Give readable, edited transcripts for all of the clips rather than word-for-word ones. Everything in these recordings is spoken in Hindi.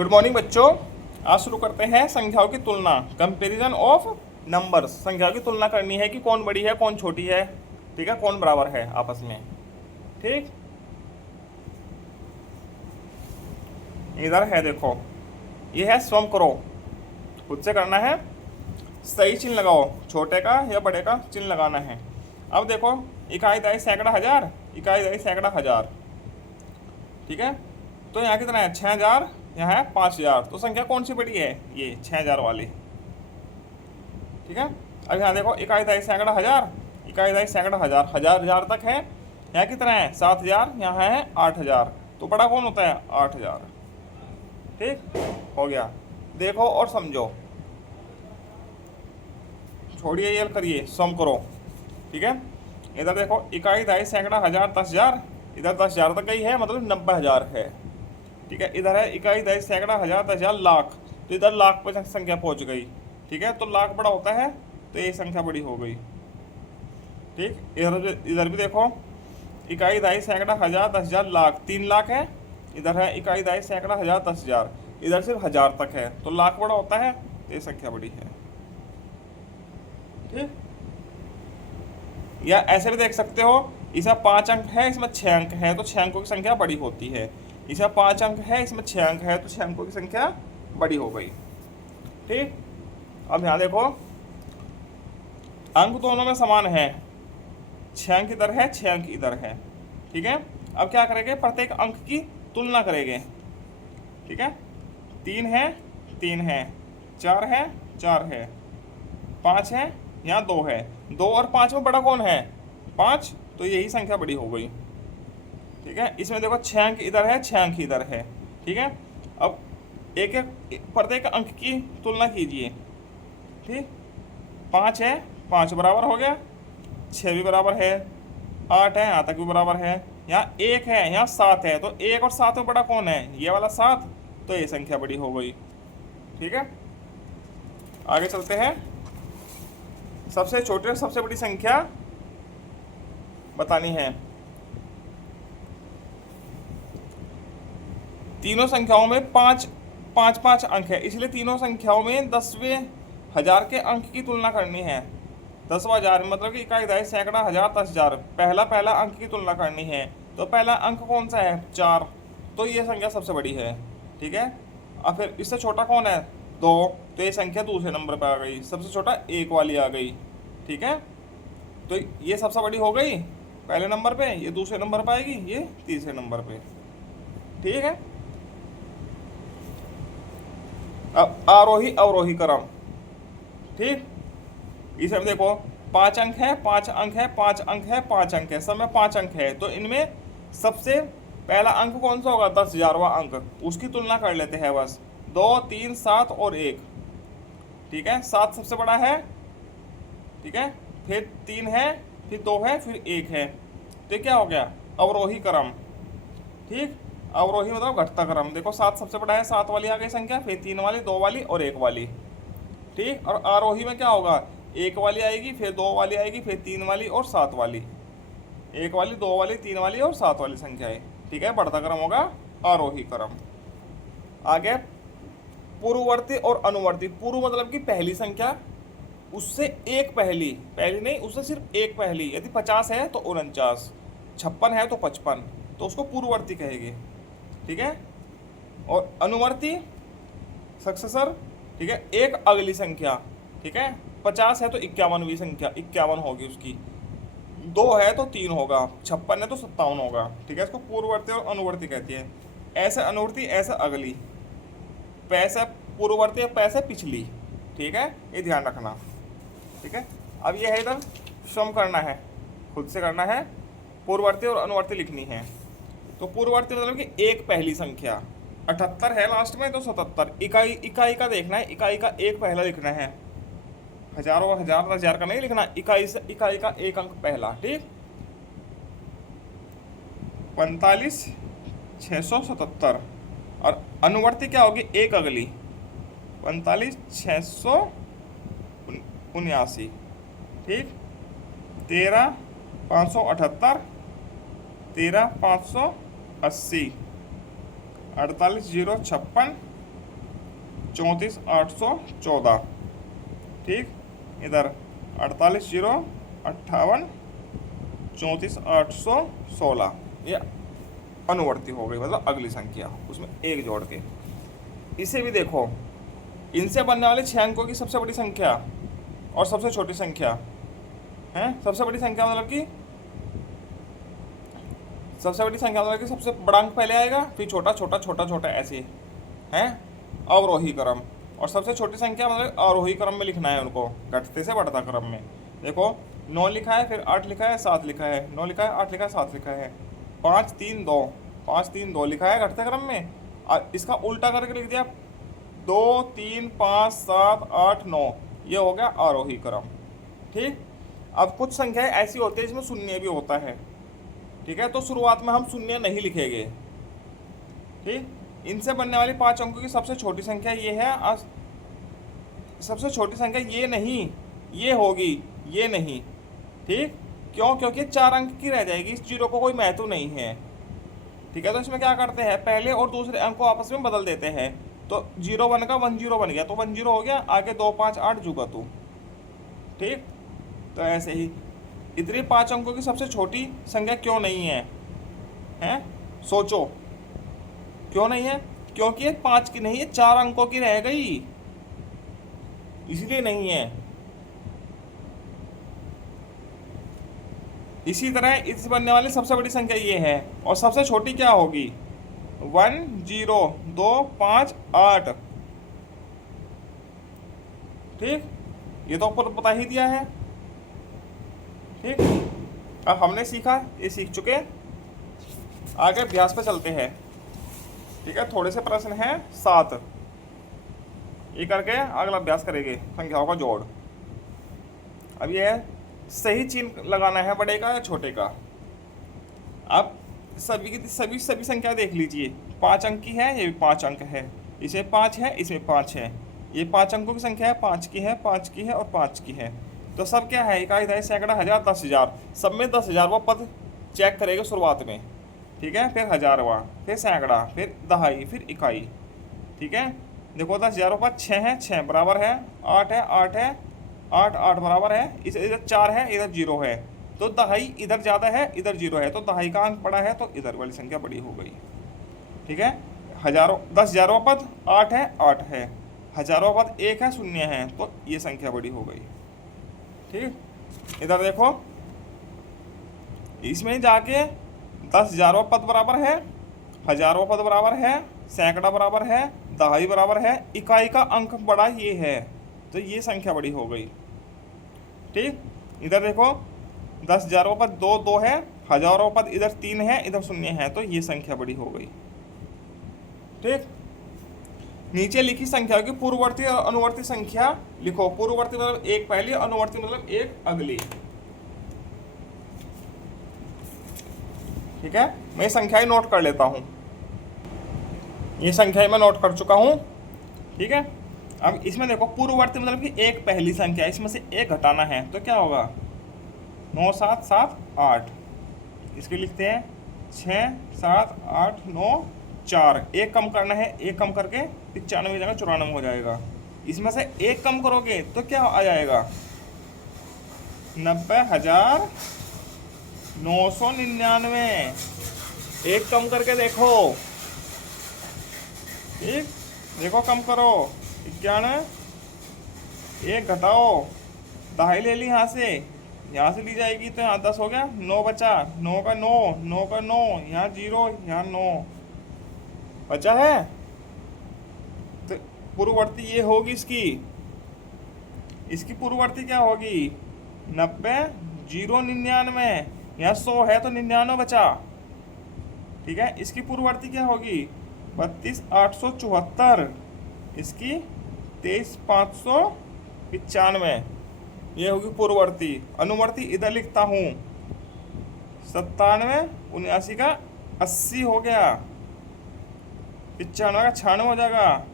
गुड मॉर्निंग बच्चों। आज शुरू करते हैं संख्याओं की तुलना, कंपैरिजन ऑफ नंबर्स। संख्याओं की तुलना करनी है कि कौन बड़ी है कौन छोटी है, ठीक है, कौन बराबर है आपस में। ठीक, इधर है देखो, ये है स्वयं करो, खुद से करना है। सही चिन्ह लगाओ, छोटे का या बड़े का चिन्ह लगाना है। अब देखो, इकाई दहाई सैकड़ा हजार, इकाई दहाई सैकड़ा हजार, ठीक है। तो यहाँ कितना है 6000, यहाँ है 5000, तो संख्या कौन सी बड़ी है, ये 6000 वाली, ठीक है। अब यहाँ देखो, इकाई दहाई सैकड़ा हजार, इकाई दहाई सैकड़ा हजार, हजार हजार तक है। यहाँ कितना है 7000, यहाँ है 8000, तो बड़ा कौन होता है 8000। ठीक हो गया, देखो और समझो, छोड़िए ये करिए, सम करो, ठीक है। इधर देखो, इकाई दहाई सैकड़ा हजार 10,000, इधर 10,000 तक गई है, मतलब 90,000 है, ठीक है। इधर है इकाई दहाई सैकड़ा हजार 10,000 लाख, तो इधर लाख पर संख्या पहुंच गई, ठीक है। तो लाख बड़ा होता है, तो ये संख्या बड़ी हो गई, ठीक। इधर भी देखो, इकाई दहाई सैकड़ा हजार 10,000 लाख, 3 लाख है। इधर है इकाई दहाई सैकड़ा हजार 10,000, इधर सिर्फ 1000 तक है, तो लाख बड़ा होता है, तो ये संख्या बड़ी है, ठीक। या ऐसे भी देख सकते हो, इसमें 5 अंक है, इसमें 6 अंक है, तो 6 अंकों की संख्या बड़ी होती है। इसमें 5 अंक है, इसमें 6 अंक है, तो 6 अंकों की संख्या बड़ी हो गई, ठीक। अब यहाँ देखो, अंक दोनों में समान है, 6 अंक इधर है, 6 अंक इधर है, ठीक है। अब क्या करेंगे, प्रत्येक अंक की तुलना करेंगे, ठीक है। 3 है, 3 है, 4 है, 4 है, 5 है, यहाँ 2 है, 2 और 5 में बड़ा कौन है 5, तो यही संख्या बड़ी हो गई, ठीक है। इसमें देखो 6 अंक इधर है, 6 अंक इधर है, ठीक है। अब एक एक प्रत्येक अंक की तुलना कीजिए, ठीक। 5 है, 5 बराबर हो गया, 6 भी बराबर है, 8 है, यहाँ तक भी बराबर है, यहाँ 1 है, यहाँ 7 है, तो 1 और 7 में बड़ा कौन है, ये वाला 7, तो ये संख्या बड़ी हो गई, ठीक है। आगे चलते हैं, सबसे छोटी और सबसे बड़ी संख्या बतानी है। तीनों संख्याओं में 5 अंक है, इसलिए तीनों संख्याओं में 10वें हजार के अंक की तुलना करनी है। 10वां हजार मतलब कि इकाई दहाई सैकड़ा हजार 10,000, पहला अंक की तुलना करनी है। तो पहला अंक कौन सा है 4, तो ये संख्या सबसे बड़ी है, ठीक है। और फिर इससे छोटा कौन है 2, तो ये संख्या दूसरे नंबर पर आ गई, सबसे छोटा 1 वाली आ गई, ठीक है। तो ये सबसे बड़ी हो गई पहले नंबर पे, ये दूसरे नंबर पर आएगी, ये तीसरे नंबर पे, ठीक है। अब आरोही अवरोही क्रम, ठीक। इसमें देखो 5 अंक है, 5 अंक है, 5 अंक है, 5 अंक है, सब में 5 अंक है, तो इनमें सबसे पहला अंक कौन सा होगा 10,000वां अंक, उसकी तुलना कर लेते हैं बस। 2, 3, 7 और 1, ठीक है। 7 सबसे बड़ा है, ठीक है, फिर 3 है, फिर 2 है, फिर 1 है, तो क्या हो गया अवरोही क्रम, ठीक। अवरोही मतलब घटता क्रम। देखो 7 सबसे बड़ा है, 7 वाली आ गई संख्या, फिर 3 वाली, 2 वाली और 1 वाली, ठीक। और आरोही में क्या होगा, 1 वाली आएगी, फिर 2 वाली आएगी, फिर 3 वाली और 7 वाली, 1 वाली, 2 वाली, 3 वाली और 7 वाली संख्याएं, ठीक है। बढ़ता क्रम होगा आरोही क्रम। आगे पूर्ववर्ती और अनुवर्ती। पूर्व मतलब कि पहली संख्या, उससे एक पहली, पहली नहीं, उससे सिर्फ एक पहली। यदि 50 है तो 49, 56 है तो 55, तो उसको पूर्ववर्ती कहेंगे, ठीक है। और अनुवर्ती सक्सेसर, ठीक है, एक अगली संख्या, ठीक है। 50 है तो 51वीं संख्या, 51 होगी उसकी, 2 है तो 3 होगा, 56 है तो 57 होगा, ठीक है। इसको पूर्ववर्ती और अनुवर्ती कहती है। ऐसे अनुवर्ती, ऐसे अगली, पैसे पूर्ववर्ती, पैसे पिछली, ठीक है, ये ध्यान रखना, ठीक है। अब ये है इधर सम करना है, खुद से करना है, पूर्ववर्ती और अनुवर्ती लिखनी है। तो पूर्ववर्ती मतलब कि एक पहली संख्या, 78 है लास्ट में तो 77, इकाई का देखना है, इकाई का एक पहला लिखना है, हजारों हजार 10,000 का नहीं लिखना, इकाई का एक अंक पहला, ठीक। 45,677, और अनुवर्ती क्या होगी एक अगली, 45,679, ठीक। 13,578, 13,580, 48,056, 34,814। ठीक, इधर 48,058, 34,816। ये अनुवर्ती हो गई, मतलब अगली संख्या, उसमें एक जोड़ के। इसे भी देखो, इनसे बनने वाले 6 अंकों की सबसे बड़ी संख्या और सबसे छोटी संख्या है। सबसे बड़ी संख्या मतलब कि सबसे बड़ा अंक पहले आएगा, फिर छोटा छोटा छोटा छोटा, ऐसे है अवरोही क्रम। और सबसे छोटी संख्या मतलब आरोही क्रम में लिखना है उनको, घटते से बढ़ता क्रम में। देखो 9 लिखा है, फिर 8 लिखा है, 7 लिखा है, 9 लिखा है, 8 लिखा है, 7 लिखा है, 5 3 2, 5 3 2 लिखा है घटते क्रम में। और इसका उल्टा करके लिख दिया 2 3 5 7 8 9, ये हो गया आरोही क्रम। ठीक, अब कुछ संख्याएं ऐसी होती है जिसमें शून्य भी होता है। ठीक है, तो शुरुआत में हम शून्य नहीं लिखेंगे। ठीक, इनसे बनने वाली 5 अंकों की सबसे छोटी संख्या ये है, सबसे छोटी संख्या ये नहीं, ये होगी, ये नहीं। ठीक, क्यों? क्योंकि 4 अंक की रह जाएगी, इस जीरो को कोई महत्व नहीं है। ठीक है, तो इसमें क्या करते हैं, पहले और दूसरे अंक को आपस में बदल देते हैं। तो 0 1 का 1 0 बन गया, तो 1 0 हो गया, आगे 2 5 8 जुगा तू। ठीक, तो ऐसे ही इतनी 5 अंकों की सबसे छोटी संख्या क्यों नहीं है? हैं, सोचो क्यों नहीं है? क्योंकि ये 5 की नहीं है, 4 अंकों की रह गई, इसलिए नहीं है। इसी तरह इस बनने वाली सबसे बड़ी संख्या ये है, और सबसे छोटी क्या होगी? 1 0 2 5 8। ठीक, ये तो ऊपर बता ही दिया है। ठीक, अब हमने सीखा, ये सीख चुके, आगे अभ्यास पे चलते हैं। ठीक है, थोड़े से प्रश्न हैं 7, ये करके अगला अभ्यास करेंगे, संख्याओं का जोड़। अब ये सही चिन्ह लगाना है बड़े का या छोटे का। अब सभी की सभी संख्या देख लीजिए, 5 अंक की है, ये भी 5 अंक है, इसमें 5 है, इसमें 5 है, ये 5 अंकों की संख्या है, 5 की है, 5 की है और 5 की है। तो सब क्या है, इकाई, दहाई, सैकड़ा, हजार, 10,000। सब में 10,000वां पद चेक करेगा शुरुआत में। ठीक है, फिर हजारवां, फिर सैकड़ा, फिर दहाई, फिर इकाई। ठीक है, देखो 10,000वां पद 6 है, 6 बराबर है, 8 है, 8 है, 8 8 बराबर है, इस इधर 4 है, इधर 0 है, तो दहाई इधर ज़्यादा है, इधर 0 है, तो दहाई का अंक बड़ा है, तो इधर वाली संख्या बड़ी हो गई। ठीक है, 10,000वां पद 8 है, 8 है, हजारवां पद 1 है, 0 है, तो ये संख्या बड़ी हो गई। ठीक, इधर देखो, इसमें जाके 10,000वां पद बराबर है, हजारवां पद बराबर है, सैकड़ा बराबर है, दहाई बराबर है, इकाई का अंक बड़ा ये है, तो ये संख्या बड़ी हो गई। ठीक, इधर देखो 10,000वां पद 2 2 है, हजारवां पद इधर 3 है, इधर 0 है, तो ये संख्या बड़ी हो गई। ठीक, नीचे लिखी संख्याओं की पूर्ववर्ती और अनुवर्ती संख्या लिखो। पूर्ववर्ती मतलब एक पहली, अनुवर्ती मतलब एक अगली। ठीक है, मैं संख्याएं नोट कर लेता हूं, ये संख्याएं मैं नोट कर चुका हूं। ठीक है, अब इसमें देखो पूर्ववर्ती मतलब कि एक पहली संख्या, इसमें से एक घटाना है, तो क्या होगा? 9 7 7 8, इसके लिखते हैं 6 7 8 9 4, एक कम करना है, एक कम करके 95 जगह 94 हो जाएगा। इसमें से एक कम करोगे तो क्या आ जाएगा? 90,999। एक कम करके देखो। ठीक, देखो कम करो, 91, एक घटाओ, दहाई ले ली यहाँ से ली जाएगी, तो यहाँ 10 हो गया, 9 बचा, 9 का 9, 9 का 9, यहाँ 0, यहाँ 9 बचा है। तो पूर्ववर्ती ये होगी इसकी पूर्ववर्ती क्या होगी? 90 0 99, यहाँ 100 है तो 99 बचा। ठीक है, इसकी पूर्ववर्ती क्या होगी? 32,874, इसकी 23,595, ये होगी पूर्ववर्ती। अनुवर्ती इधर लिखता हूँ, 97 79 का 80 हो गया, 95 का 96 हो जाएगा।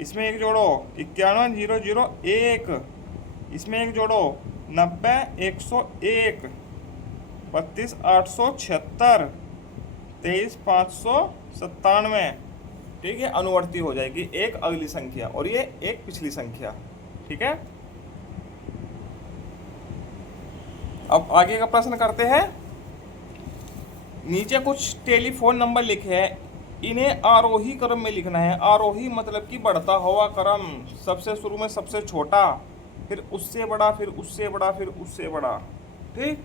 इसमें एक जोड़ो, 91 0 0 1, इसमें एक जोड़ो, 90 101, 32,876, 23,597, ठीक है, अनुवर्ती हो जाएगी, एक अगली संख्या और ये एक पिछली संख्या। ठीक है, अब आगे का प्रश्न करते हैं। नीचे कुछ टेलीफोन नंबर लिखे हैं, इन्हें आरोही क्रम में लिखना है। आरोही मतलब कि बढ़ता हुआ क्रम, सबसे शुरू में सबसे छोटा, फिर उससे बड़ा, फिर उससे बड़ा, फिर उससे बड़ा। ठीक,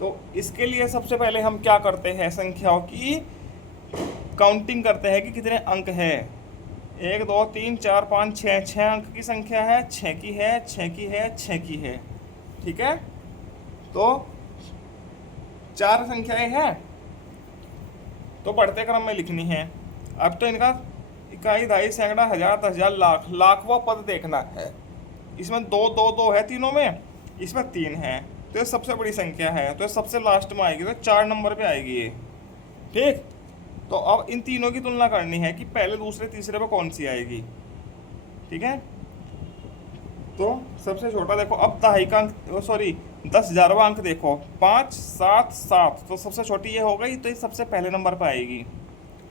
तो इसके लिए सबसे पहले हम क्या करते हैं, संख्याओं की काउंटिंग करते हैं कि कितने अंक है। 1 2 3 4 5 6, 6 अंक की संख्या है, 6 की है, 6 की है, 6 की है। ठीक है, तो 4 संख्याएं हैं तो बढ़ते क्रम में लिखनी है। अब तो इनका इकाई, दहाई, सैकड़ा, हजार, 10,000, लाख, लाखवां पद देखना है। इसमें 2 2 2 है तीनों में, इसमें 3 है, तो ये सबसे बड़ी संख्या है, तो ये सबसे लास्ट में आएगी, तो 4 नंबर पे आएगी ये। ठीक, तो अब इन तीनों की तुलना करनी है कि पहले, दूसरे, तीसरे पे कौन सी आएगी। ठीक है, तो सबसे छोटा देखो, अब दहाई का अंक, सॉरी 10,000वां अंक देखो, 5 7 7, तो सबसे छोटी ये हो गई, तो ये सबसे पहले नंबर पर आएगी।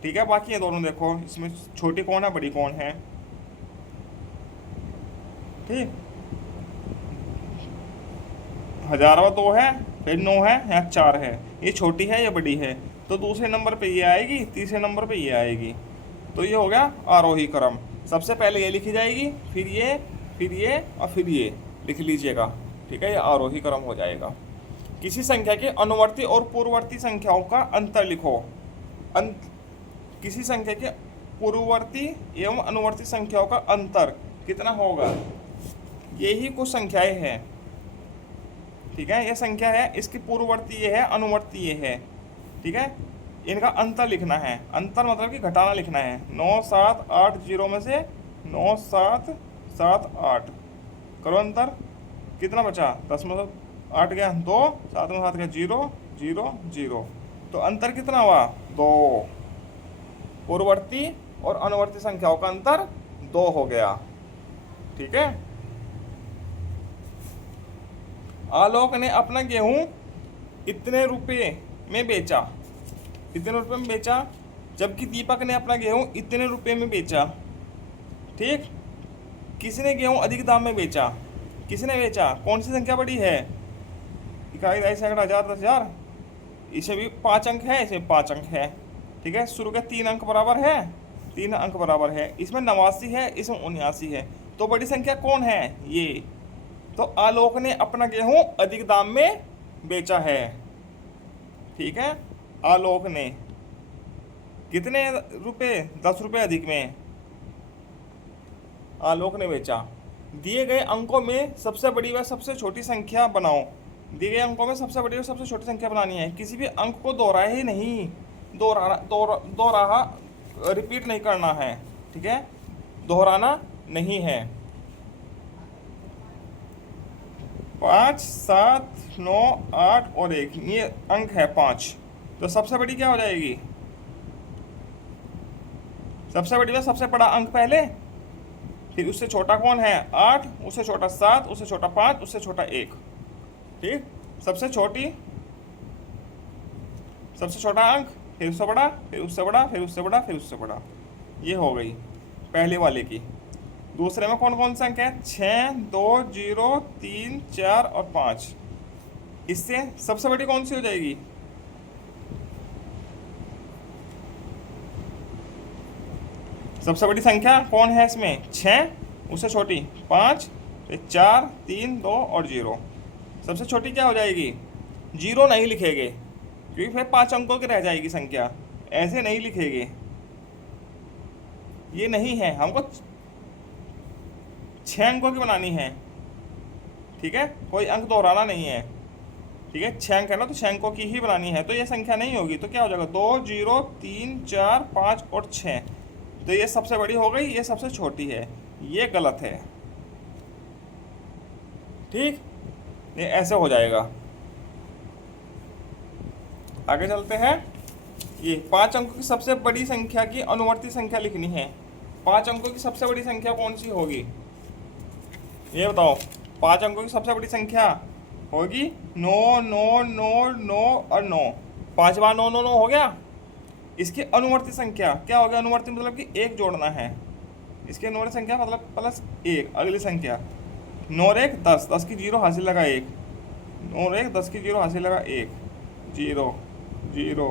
ठीक है, बाकी ये दोनों देखो, इसमें छोटी कौन है, बड़ी कौन है। ठीक, 1000वां 2 है, फिर 9 है, यहाँ 4 है, ये छोटी है, ये बड़ी है, तो दूसरे नंबर पे ये आएगी, तीसरे नंबर पे ये आएगी। तो ये हो गया आरोही क्रम। सबसे पहले ये लिखी जाएगी, फिर ये, फिर ये और फिर ये लिख लीजिएगा। ठीक है, ये आरोही क्रम हो जाएगा। किसी संख्या के अनुवर्ती और पूर्ववर्ती संख्याओं का अंतर लिखो। किसी संख्या के पूर्ववर्ती एवं अनुवर्ती संख्याओं का अंतर कितना होगा। यही कुछ संख्याएं हैं। ठीक है, ये संख्या है, इसकी पूर्ववर्ती ये है, अनुवर्ती ये है। ठीक है, इनका अंतर लिखना है। अंतर मतलब कि घटाना लिखना है। 9 7 8 0 में से 9 7 7 8 करो अंतर, कितना बचा, 10 में 8 गया 2, 7 में 7 गया 0 0 0, तो अंतर कितना हुआ 2। पूर्ववर्ती और अनुवर्ती संख्याओं का अंतर 2 हो गया। ठीक है, आलोक ने अपना गेहूं इतने रुपए में बेचा, इतने रुपए में बेचा, जबकि दीपक ने अपना गेहूं इतने रुपए में बेचा। ठीक, किसने गेहूं अधिक दाम में बेचा, किसने बेचा, कौन सी संख्या बड़ी है, इकाई, दहाई, सैकड़ा, हजार, 10,000, इसे भी 5 अंक है, इसे 5 अंक है। ठीक है, शुरू के 3 अंक बराबर है, 3 अंक बराबर है, इसमें 89 है, इसमें 79 है, तो बड़ी संख्या कौन है, ये। तो आलोक ने अपना गेहूं अधिक दाम में बेचा है। ठीक है, आलोक ने कितने रुपए, 10 रुपए अधिक में आलोक ने बेचा। दिए गए अंकों में सबसे बड़ी व सबसे छोटी संख्या बनाओ। दिए गए अंकों में सबसे बड़ी और सबसे छोटी संख्या बनानी है। किसी भी अंक को दोहराए ही नहीं, दोहराहा रिपीट नहीं करना है। ठीक है, दोहराना नहीं है। 5 7 9 8 और 1, ये अंक है 5, तो सबसे बड़ी क्या हो जाएगी, सबसे बड़ी व सबसे बड़ा अंक पहले, फिर उससे छोटा कौन है 8, उससे छोटा 7, उससे छोटा 5, उससे छोटा 1। ठीक, सबसे छोटी, सबसे छोटा अंक, फिर उससे बड़ा, फिर उससे बड़ा, फिर उससे बड़ा, फिर उससे बड़ा। ये हो गई पहले वाले की। दूसरे में कौन कौन सा अंक है, 6 2 0 3 4 और 5। इससे सबसे बड़ी कौन सी हो जाएगी, सबसे बड़ी संख्या कौन है इसमें, 6, उससे छोटी 5, फिर 4 3 2 और 0। सबसे छोटी क्या हो जाएगी, 0 नहीं लिखेंगे क्योंकि फिर 5 अंकों की रह जाएगी संख्या, ऐसे नहीं लिखेंगे, ये नहीं है, हमको 6 अंकों की बनानी है। ठीक है, कोई अंक दोहराना नहीं है। ठीक है, 6 अंक है ना, तो 6 अंकों की ही बनानी है, तो ये संख्या नहीं होगी, तो क्या हो जाएगा 2 0 3 4 5 और 6, तो ये सबसे बड़ी हो गई, ये सबसे छोटी है, ये गलत है। ठीक, ये ऐसे हो जाएगा। आगे चलते हैं। ये 5 अंकों की सबसे बड़ी संख्या की अनुवर्ती संख्या लिखनी है। 5 अंकों की सबसे बड़ी संख्या कौन सी होगी, ये बताओ। 5 अंकों की सबसे बड़ी संख्या होगी 9 9 9 9 और 9। 5 बार 9 9 9 हो गया, इसकी अनुवर्ती संख्या क्या हो गया, अनुवर्ती मतलब कि एक जोड़ना है, इसकी अनुवर्ती संख्या मतलब प्लस एक, अगली संख्या 9 और 1 10, 10 की जीरो हासिल लगा 1, 9 और 1 10 की जीरो हासिल लगा 1, 0 0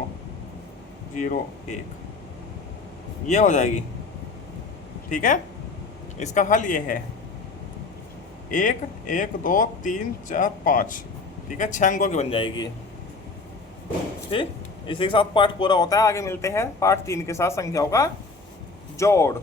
0 1, ये हो जाएगी। ठीक है, इसका हल ये है 1 1 2 3 4 5। ठीक है, 6 अंकों की बन जाएगी। ठीक, इसी के साथ पार्ट पूरा होता है। आगे मिलते हैं पार्ट 3 के साथ, संख्याओं का जोड़।